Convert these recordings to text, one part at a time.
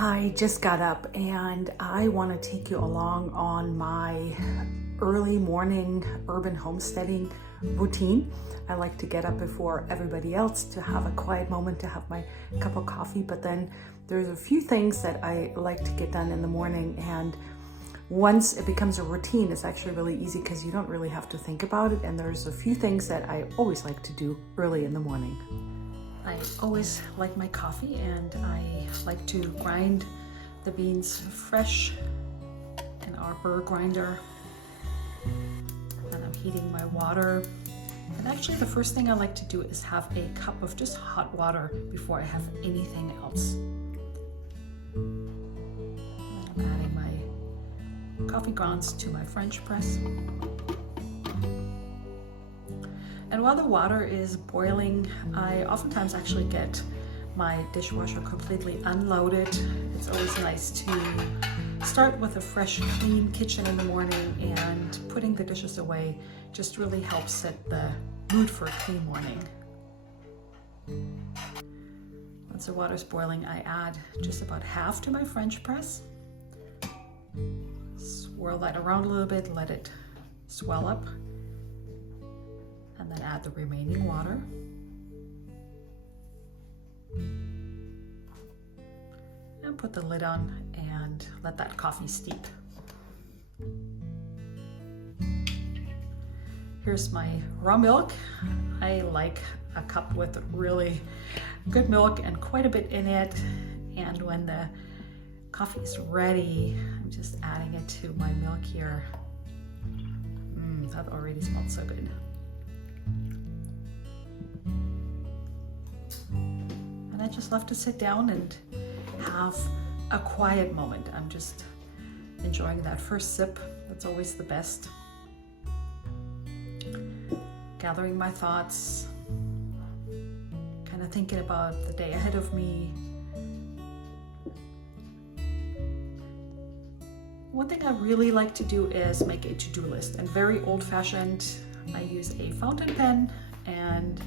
I just got up and I want to take you along on my early morning urban homesteading routine. I like to get up before everybody else to have a quiet moment, to have my cup of coffee, but then there's a few things that I like to get done in the morning, and once it becomes a routine, it's actually really easy because you don't really have to think about it, and there's a few things that I always like to do early in the morning. I always like my coffee, and I like to grind the beans fresh in our burr grinder. And I'm heating my water. And actually the first thing I like to do is have a cup of just hot water before I have anything else. And I'm adding my coffee grounds to my French press. And while the water is boiling, I oftentimes actually get my dishwasher completely unloaded. It's always nice to start with a fresh, clean kitchen in the morning, and putting the dishes away just really helps set the mood for a clean morning. Once the water's boiling, I add just about half to my French press. Swirl that around a little bit, let it swell up, and then add the remaining water. And put the lid on and let that coffee steep. Here's my raw milk. I like a cup with really good milk and quite a bit in it. And when the coffee is ready, I'm just adding it to my milk here. That already smells so good. And I just love to sit down and have a quiet moment. I'm just enjoying that first sip. That's always the best. Gathering my thoughts, kind of thinking about the day ahead of me. One thing I really like to do is make a to-do list, and very old-fashioned. I use a fountain pen and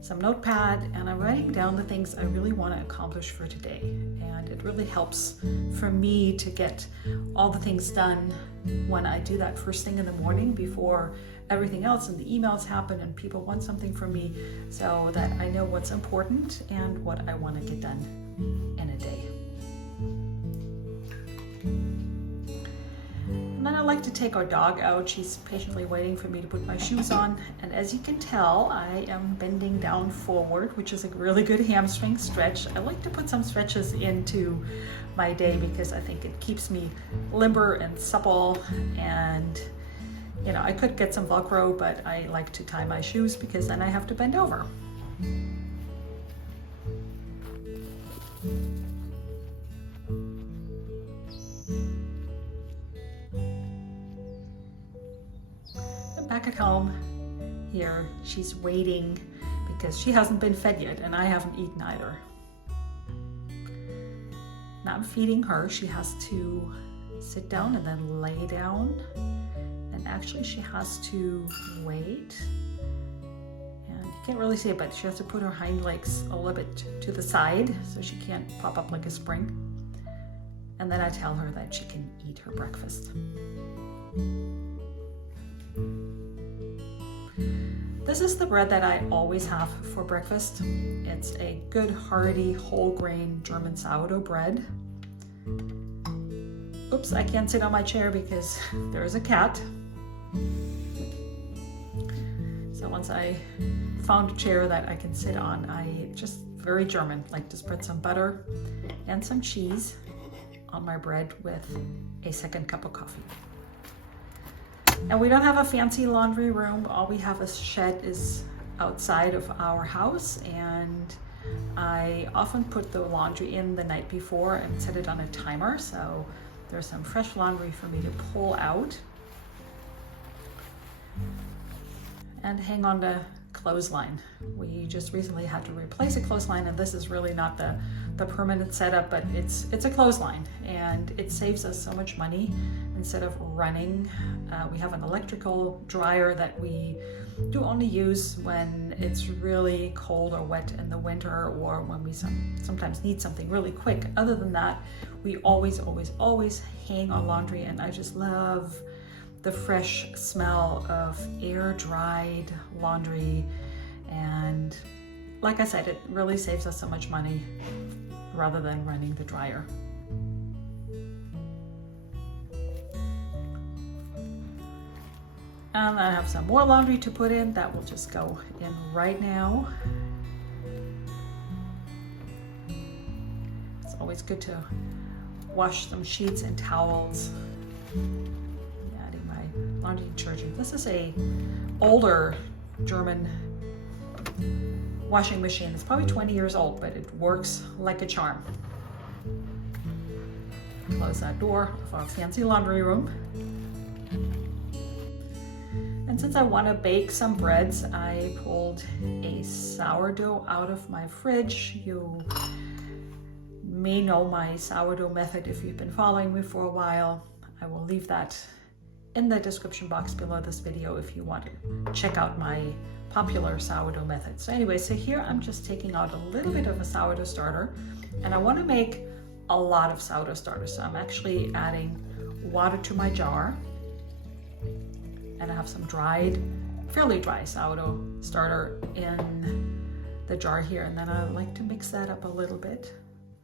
some notepad, and I'm writing down the things I really want to accomplish for today. And it really helps for me to get all the things done when I do that first thing in the morning before everything else and the emails happen and people want something from me, so that I know what's important and what I want to get done in a day. And then I like to take our dog out. She's patiently waiting for me to put my shoes on. And as you can tell, I am bending down forward, which is a really good hamstring stretch. I like to put some stretches into my day because I think it keeps me limber and supple. And you know, I could get some Velcro, but I like to tie my shoes because then I have to bend over. Back at home here, she's waiting because she hasn't been fed yet, and I haven't eaten either. Now I'm feeding her. She has to sit down and then lay down, and actually she has to wait, and you can't really see it, but she has to put her hind legs a little bit to the side so she can't pop up like a spring. And then I tell her that she can eat her breakfast. This is the bread that I always have for breakfast. It's a good, hearty, whole grain German sourdough bread. Oops, I can't sit on my chair because there's a cat. So once I found a chair that I can sit on, I just, very German, like to spread some butter and some cheese on my bread with a second cup of coffee. And we don't have a fancy laundry room. All we have, a shed, is outside of our house, and I often put the laundry in the night before and set it on a timer, so there's some fresh laundry for me to pull out and hang on the clothesline. We just recently had to replace a clothesline, and this is really not the the permanent setup, but it's a clothesline, and it saves us so much money. Instead of running, we have an electrical dryer that we do only use when it's really cold or wet in the winter, or when we sometimes need something really quick. Other than that, we always hang our laundry, and I just love the fresh smell of air-dried laundry. And like I said, it really saves us so much money rather than running the dryer. And I have some more laundry to put in that will just go in right now. It's always good to wash some sheets and towels. Adding my laundry detergent. This is a older German washing machine. It's probably 20 years old, but it works like a charm. Close that door of our fancy laundry room. And since I want to bake some breads, I pulled a sourdough out of my fridge. You may know my sourdough method if you've been following me for a while. I will leave that in the description box below this video if you want to check out my popular sourdough method. So anyway, so here I'm just taking out a little bit of a sourdough starter, and I want to make a lot of sourdough starters. So I'm actually adding water to my jar, and I have some dried, fairly dry sourdough starter in the jar here, and then I like to mix that up a little bit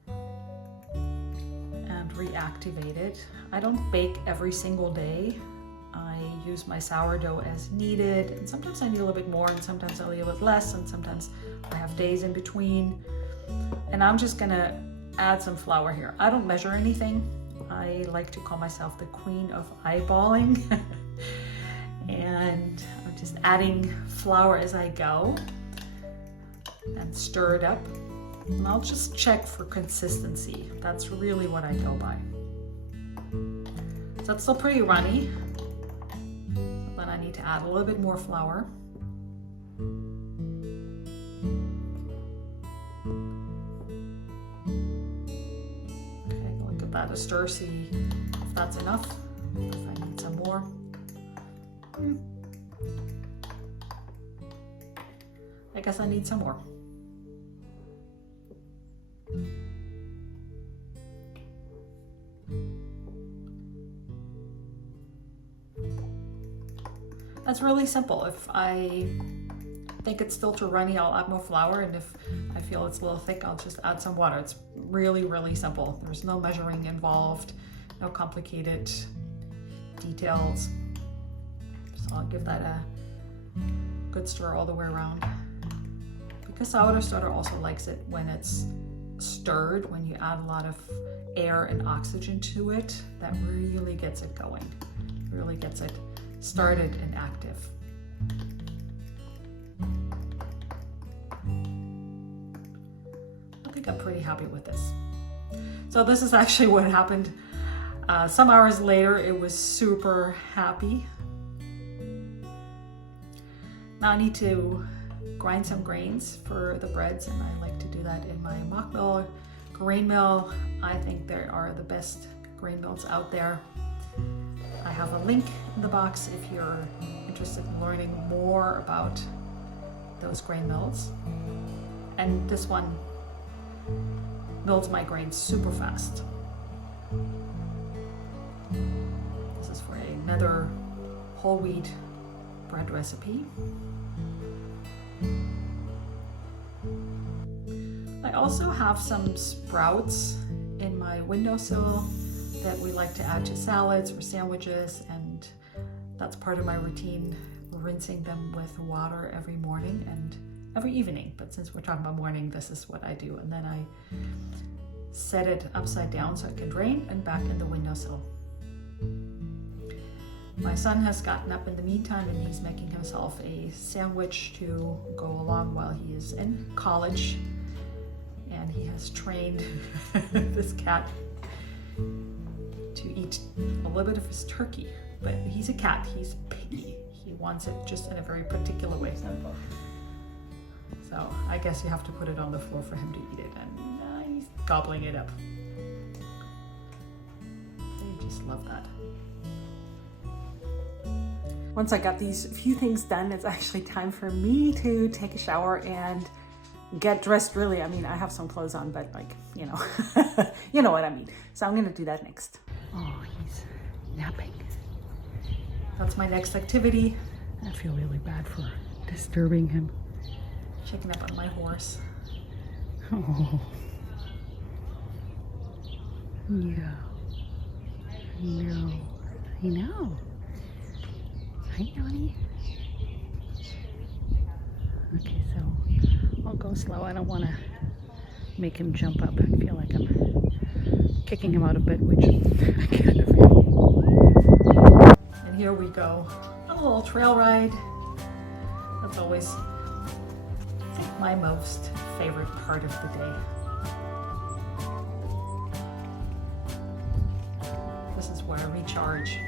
and reactivate it. I don't bake every single day. I use my sourdough as needed, and sometimes I need a little bit more, and sometimes I need a little less, and sometimes I have days in between. And I'm just gonna add some flour here. I don't measure anything. I like to call myself the queen of eyeballing. And I'm just adding flour as I go and stir it up. And I'll just check for consistency. That's really what I go by. So it's still pretty runny. Then I need to add a little bit more flour. Okay, I'll give that a stir, see if that's enough, if I need some more. I guess I need some more. That's really simple. If I think it's still too runny, I'll add more flour, and if I feel it's a little thick, I'll just add some water. It's really, really simple. There's no measuring involved, no complicated details. So I'll give that a good stir all the way around. Because sourdough starter also likes it when it's stirred, when you add a lot of air and oxygen to it, that really gets it going, really gets it started and active. I think I'm pretty happy with this. So this is actually what happened. Some hours later, it was super happy. Now I need to grind some grains for the breads, and I like to do that in my mock mill, grain mill. I think they are the best grain mills out there. I have a link in the box if you're interested in learning more about those grain mills. And this one mills my grains super fast. This is for another whole wheat bread recipe. I also have some sprouts in my windowsill that we like to add to salads or sandwiches, and that's part of my routine, rinsing them with water every morning and every evening. But since we're talking about morning, this is what I do. And then I set it upside down so it can drain, and back in the windowsill. My son has gotten up in the meantime, and he's making himself a sandwich to go along while he is in college. And he has trained this cat to eat a little bit of his turkey. But he's a cat, he's picky. He wants it just in a very particular way. So I guess you have to put it on the floor for him to eat it. And gobbling it up. I just love that. Once I got these few things done, it's actually time for me to take a shower and get dressed really. I mean, I have some clothes on, but like, you know, you know what I mean. So I'm gonna do that next. Oh, he's napping. That's my next activity. I feel really bad for disturbing him. Checking up on my horse. Oh. Yeah. No. I know. Hi, Donnie. Okay, so I'll go slow. I don't want to make him jump up. I feel like I'm kicking him out of bed, which I kind of am. And here we go. A little trail ride. That's always, I think, my most favorite part of the day. This is where I recharge.